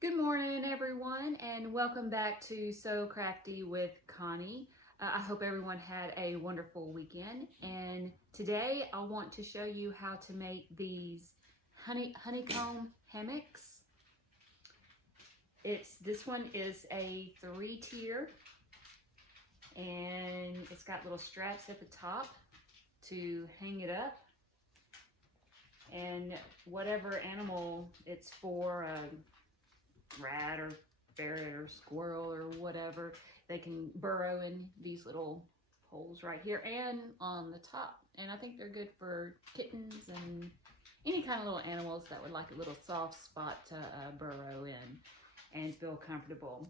Good morning, everyone, and welcome back to So Crafty with Connie. I hope everyone had a wonderful weekend, and today I want to show you how to make these honeycomb hammocks. This one is a 3-tier, and it's got little straps at the top to hang it up, and whatever animal it's for, rat or ferret or squirrel or whatever, they can burrow in these little holes right here and on the top. And I think they're good for kittens and any kind of little animals that would like a little soft spot to burrow in and feel comfortable.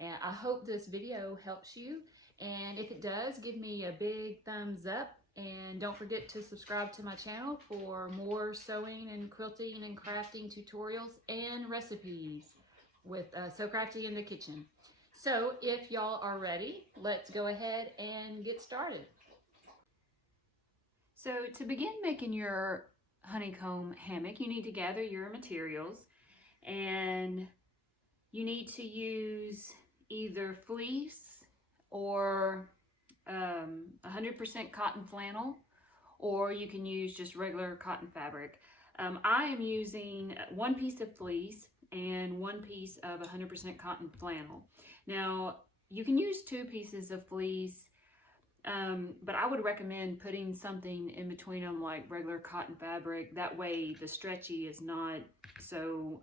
And I hope this video helps you, and if it does, give me a big thumbs up, and don't forget to subscribe to my channel for more sewing and quilting and crafting tutorials and recipes with So Crafty in the Kitchen. So if y'all are ready, let's go ahead and get started. So to begin making your honeycomb hammock, you need to gather your materials, and you need to use either fleece or 100% cotton flannel, or you can use just regular cotton fabric. I am using 1 piece of fleece and 1 piece of 100% cotton flannel. Now, you can use 2 pieces of fleece, but I would recommend putting something in between them like regular cotton fabric. That way the stretchy is not so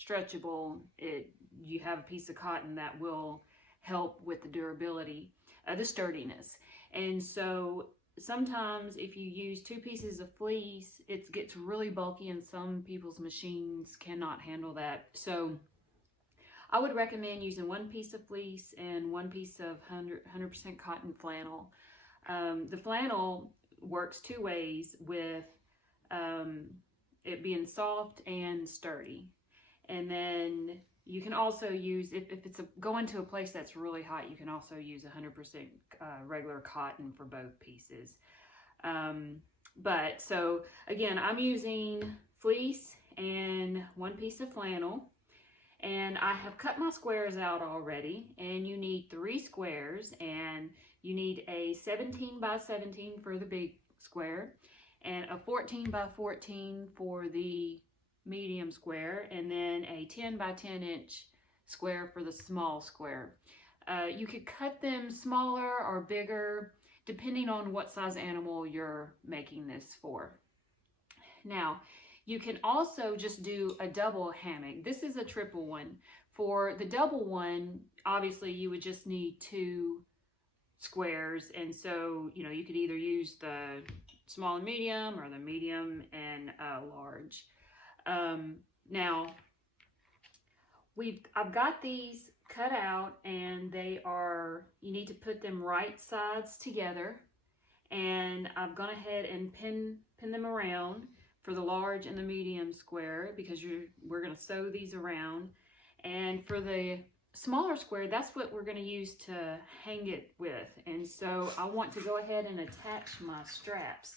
stretchable. You have a piece of cotton that will help with the durability, the sturdiness. And so sometimes if you use 2 pieces of fleece, it gets really bulky and some people's machines cannot handle that. So I would recommend using 1 piece of fleece and 1 piece of 100% cotton flannel. The flannel works 2 ways, with it being soft and sturdy. And then you can also use, if it's going to a place that's really hot, you can also use 100% regular cotton for both pieces. But so again, I'm using fleece and 1 piece of flannel, and I have cut my squares out already. And you need 3 squares, and you need a 17 by 17 for the big square, and a 14 by 14 for the medium square, and then a 10 by 10 inch square for the small square. You could cut them smaller or bigger depending on what size animal you're making this for. Now, you can also just do a double hammock. This is a triple one. For the double one, obviously you would just need 2 squares, and so you could either use the small and medium or the medium and large. Now I've got these cut out, and you need to put them right sides together, and I've gone ahead and pin them around for the large and the medium square, because we're going to sew these around. And for the smaller square, that's what we're going to use to hang it with. And so I want to go ahead and attach my straps.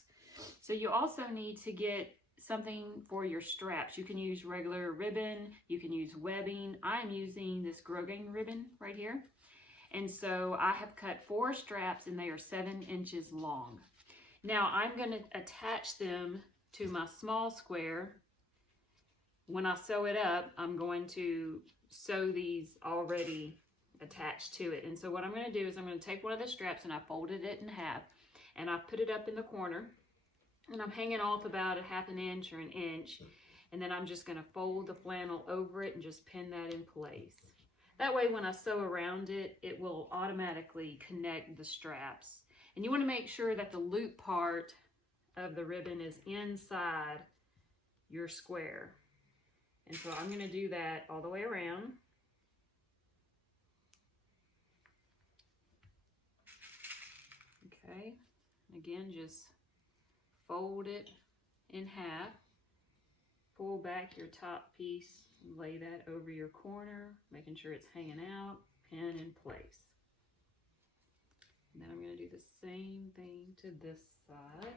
So you also need to get something for your straps. You can use regular ribbon, you can use webbing. I'm using this Grogan ribbon right here. And so I have cut 4 straps, and they are 7 inches long. Now I'm going to attach them to my small square. When I sew it up, I'm going to sew these already attached to it. And so what I'm going to do is I'm going to take one of the straps, and I folded it in half, and I put it up in the corner. And I'm hanging off about a 1/2 inch or 1 inch. And then I'm just going to fold the flannel over it and just pin that in place. That way when I sew around it, it will automatically connect the straps. And you want to make sure that the loop part of the ribbon is inside your square. And so I'm going to do that all the way around. Okay. Again, just fold it in half, pull back your top piece, lay that over your corner, making sure it's hanging out, pin in place. And then I'm going to do the same thing to this side.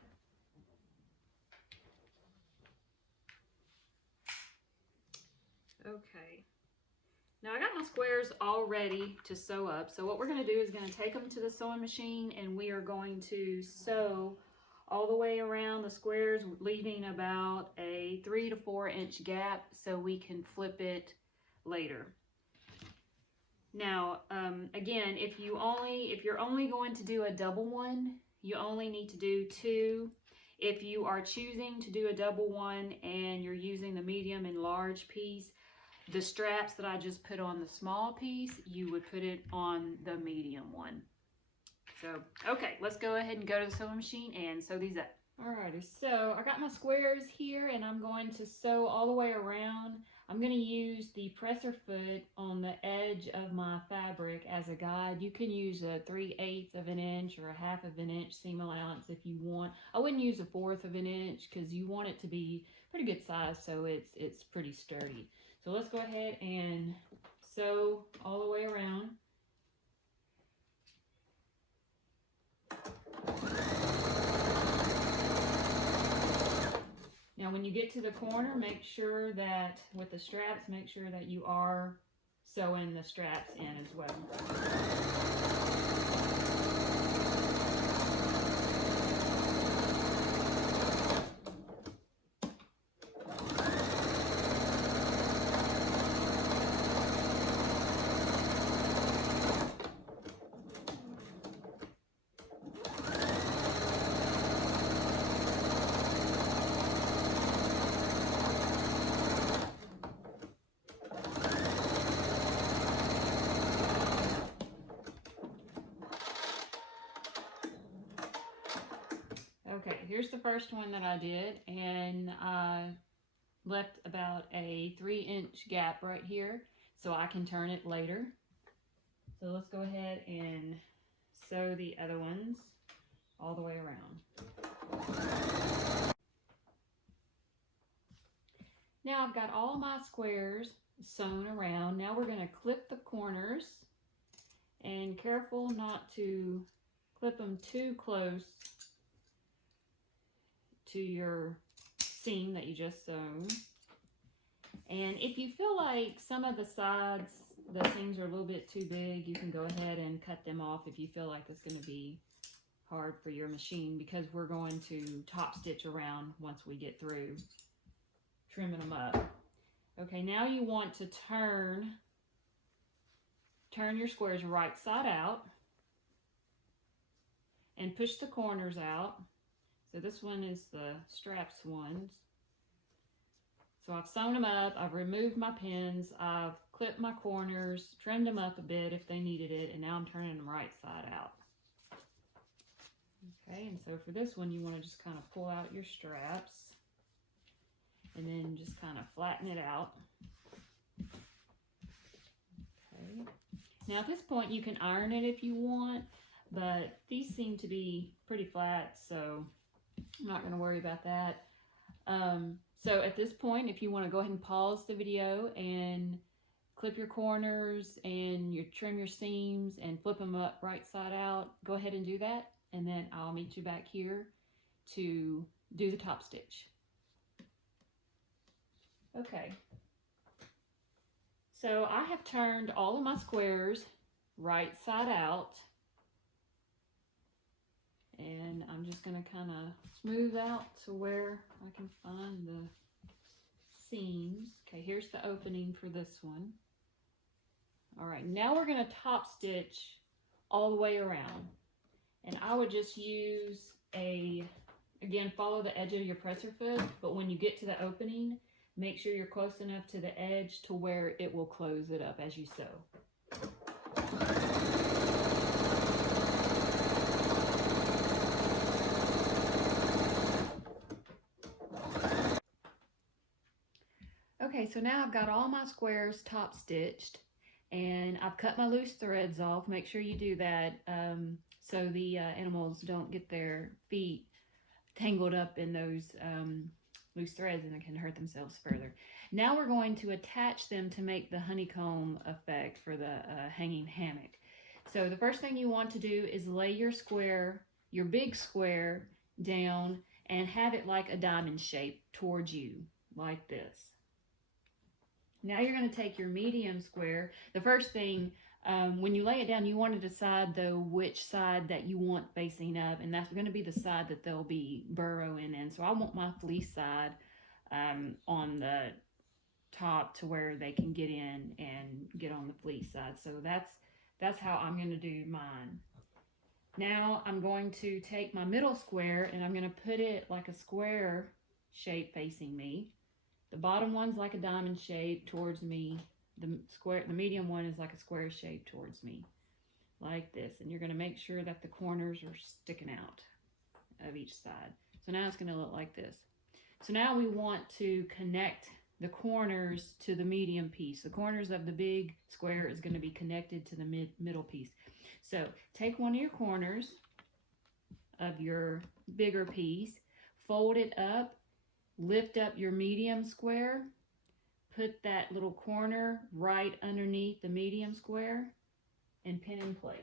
Okay, Now I got my squares all ready to sew up. So what we're going to do is going to take them to the sewing machine, and we are going to sew all the way around the squares, leaving about a 3 to 4 inch gap so we can flip it later. Now, again, if you're only going to do a double one, you only need to do 2. If you are choosing to do a double one and you're using the medium and large piece, the straps that I just put on the small piece, you would put it on the medium one. So, okay, let's go ahead and go to the sewing machine and sew these up. Alrighty, so I got my squares here and I'm going to sew all the way around. I'm going to use the presser foot on the edge of my fabric as a guide. You can use a 3/8 of an inch or a 1/2 of an inch seam allowance if you want. I wouldn't use a 1/4 of an inch because you want it to be pretty good size so it's pretty sturdy. So let's go ahead and sew all the way around. Now when you get to the corner, make sure that with the straps, make sure that you are sewing the straps in as well. Okay, here's the first one that I did, and I left about a 3-inch gap right here so I can turn it later. So let's go ahead and sew the other ones all the way around. Now I've got all my squares sewn around. Now we're going to clip the corners, and careful not to clip them too close to your seam that you just sewn. And if you feel like some of the sides, the seams are a little bit too big, you can go ahead and cut them off if you feel like it's going to be hard for your machine, because we're going to top stitch around once we get through trimming them up. Okay, now you want to turn your squares right side out and push the corners out. So this one is the straps ones. So I've sewn them up, I've removed my pins, I've clipped my corners, trimmed them up a bit if they needed it, and now I'm turning them right side out. Okay, and so for this one you want to just kind of pull out your straps and then just kind of flatten it out. Okay. Now at this point you can iron it if you want, but these seem to be pretty flat, so I'm not going to worry about that. So at this point, if you want to go ahead and pause the video and clip your corners and trim your seams and flip them up right side out, go ahead and do that, and then I'll meet you back here to do the top stitch. Okay, so I have turned all of my squares right side out, and I'm just going to kind of smooth out to where I can find the seams. Okay, here's the opening for this one. All right, now we're going to top stitch all the way around. And I would just use again, follow the edge of your presser foot, but when you get to the opening, make sure you're close enough to the edge to where it will close it up as you sew. Okay, so now I've got all my squares top stitched, and I've cut my loose threads off. Make sure you do that so the animals don't get their feet tangled up in those loose threads and they can hurt themselves further. Now we're going to attach them to make the honeycomb effect for the hanging hammock. So the first thing you want to do is lay your big square down and have it like a diamond shape towards you, like this. Now you're going to take your medium square. The first thing, when you lay it down, you want to decide though which side that you want facing up, and that's going to be the side that they'll be burrowing in. So I want my fleece side on the top to where they can get in and get on the fleece side. So that's how I'm going to do mine. Now I'm going to take my middle square and I'm going to put it like a square shape facing me. The bottom one's like a diamond shape towards me. The medium one is like a square shape towards me, like this. And you're going to make sure that the corners are sticking out of each side. So now it's going to look like this. So now we want to connect the corners to the medium piece. The corners of the big square is going to be connected to the middle piece. So take one of your corners of your bigger piece, fold it up, lift up your medium square, put that little corner right underneath the medium square, and pin in place.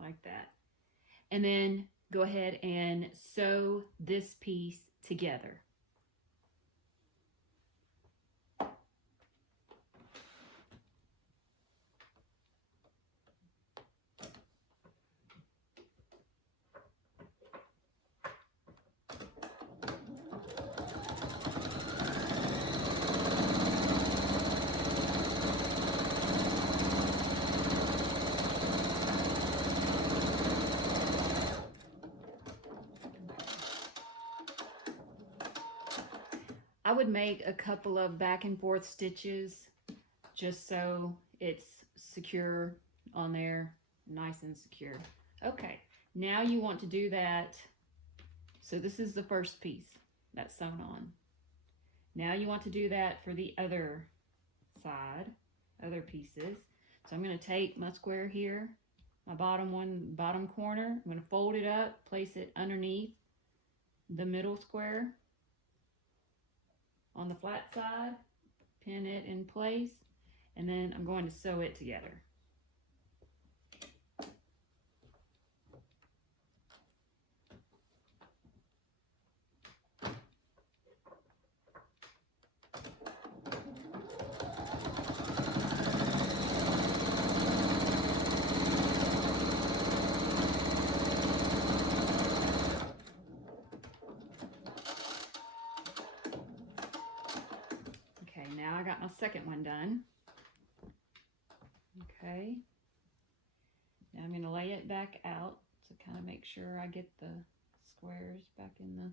Like that. And then go ahead and sew this piece together. I would make a couple of back and forth stitches just so it's secure on there, nice and secure. Okay, now you want to do that. So this is the first piece that's sewn on. Now you want to do that for the other side, other pieces. So I'm going to take my square here, my bottom corner. I'm going to fold it up, place it underneath the middle square. On the flat side, pin it in place, and then I'm going to sew it together. Now I got my second one done. Okay. Now I'm going to lay it back out to kind of make sure I get the squares back in the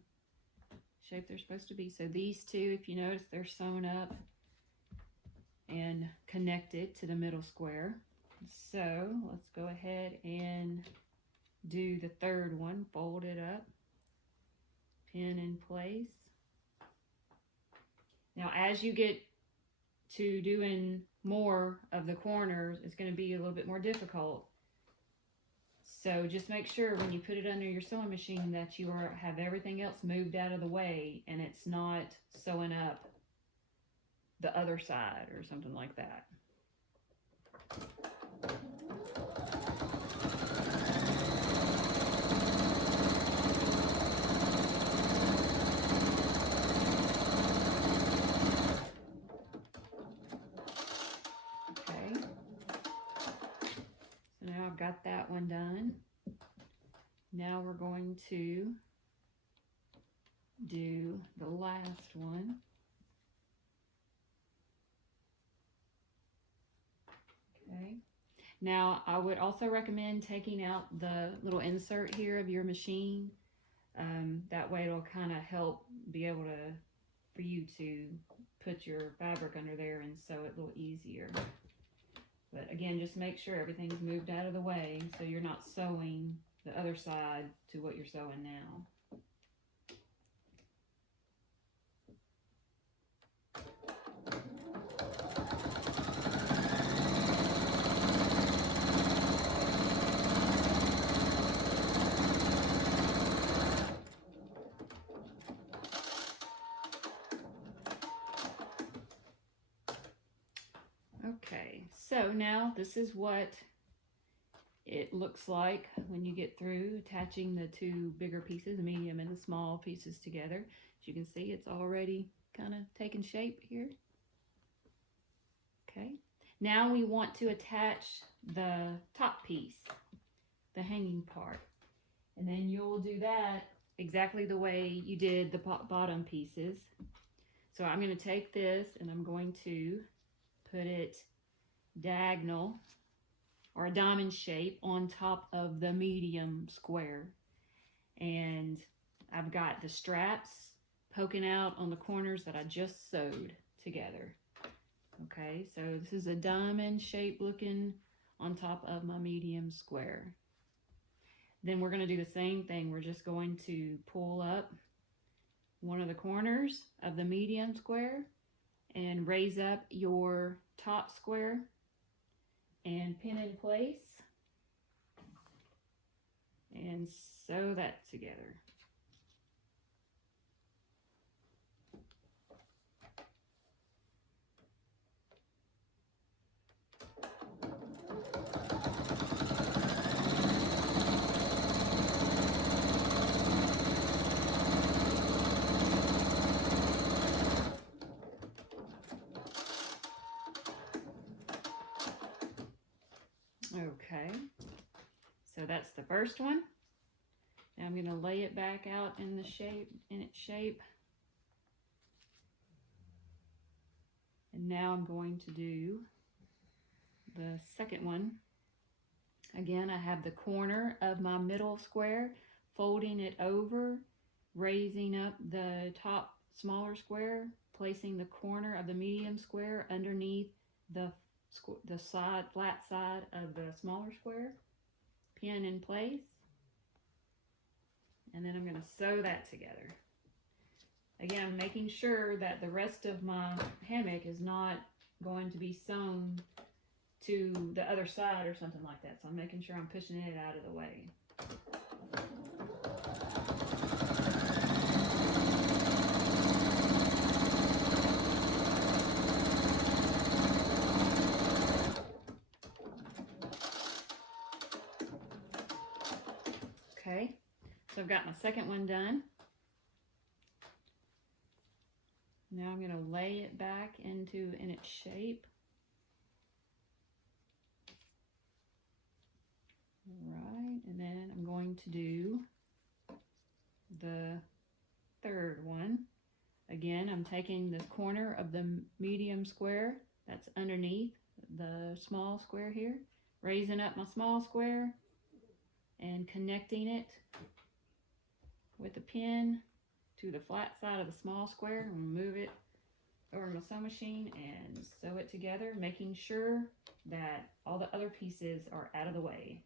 shape they're supposed to be. So these two, if you notice, they're sewn up and connected to the middle square. So let's go ahead and do the third one. Fold it up, pin in place. Now as you get to doing more of the corners, it's going to be a little bit more difficult. So just make sure when you put it under your sewing machine that you have everything else moved out of the way and it's not sewing up the other side or something like that. Got that one done. Now we're going to do the last one. Okay. Now I would also recommend taking out the little insert here of your machine. That way it'll kind of help be able to, for you to put your fabric under there and sew it a little easier. But again, just make sure everything's moved out of the way so you're not sewing the other side to what you're sewing now. Okay, so now this is what it looks like when you get through attaching the two bigger pieces, the medium and the small pieces together. As you can see, it's already kind of taking shape here. Okay, now we want to attach the top piece, the hanging part. And then you'll do that exactly the way you did the bottom pieces. So I'm going to take this and I'm going to put it diagonal or a diamond shape on top of the medium square. And I've got the straps poking out on the corners that I just sewed together. Okay, so this is a diamond shape looking on top of my medium square. Then we're going to do the same thing. We're just going to pull up one of the corners of the medium square and raise up your top square and pin in place and sew that together. Okay, so that's the first one. Now I'm going to lay it back out in its shape. And now I'm going to do the second one. Again, I have the corner of my middle square, folding it over, raising up the top smaller square, placing the corner of the medium square underneath the flat side of the smaller square, pin in place, and then I'm going to sew that together. Again, making sure that the rest of my hammock is not going to be sewn to the other side or something like that. So I'm making sure I'm pushing it out of the way. Okay, so I've got my second one done. Now I'm going to lay it back in its shape. Right, and then I'm going to do the third one. Again, I'm taking this corner of the medium square that's underneath the small square here, raising up my small square and connecting it with a pin to the flat side of the small square and move it over to my sewing machine and sew it together, making sure that all the other pieces are out of the way.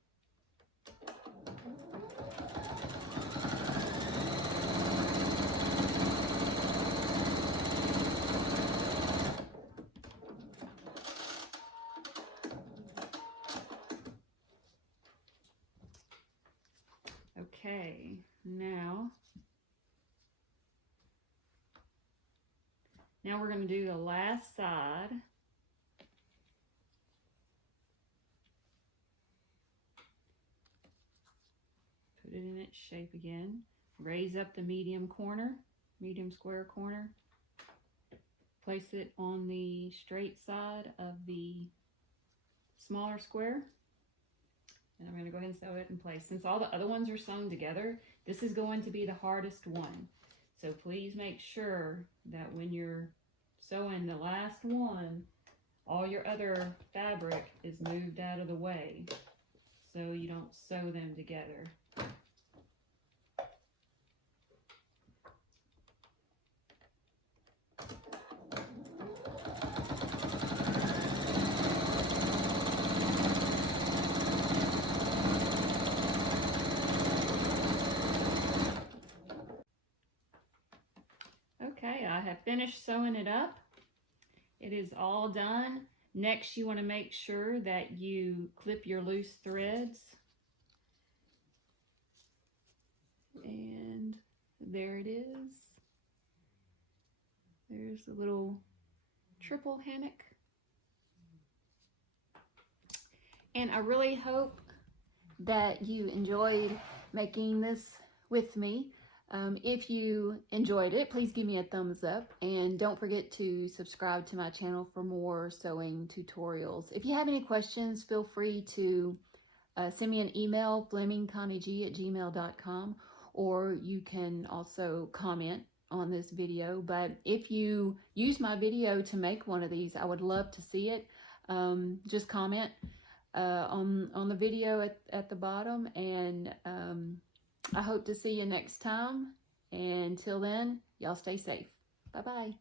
Okay, now we're going to do the last side. Put it in its shape again. Raise up the medium square corner. Place it on the straight side of the smaller square. And I'm going to go ahead and sew it in place. Since all the other ones are sewn together, this is going to be the hardest one. So please make sure that when you're sewing the last one, all your other fabric is moved out of the way so you don't sew them together. Okay, I have finished sewing it up. It is all done. Next, you want to make sure that you clip your loose threads. And there it is. There's a little triple hammock. And I really hope that you enjoyed making this with me. If you enjoyed it, please give me a thumbs up, and don't forget to subscribe to my channel for more sewing tutorials. If you have any questions, feel free to send me an email, flemingconnieg@gmail.com, or you can also comment on this video. But if you use my video to make one of these, I would love to see it. Just comment on the video at the bottom, and I hope to see you next time. And until then, y'all stay safe. Bye-bye.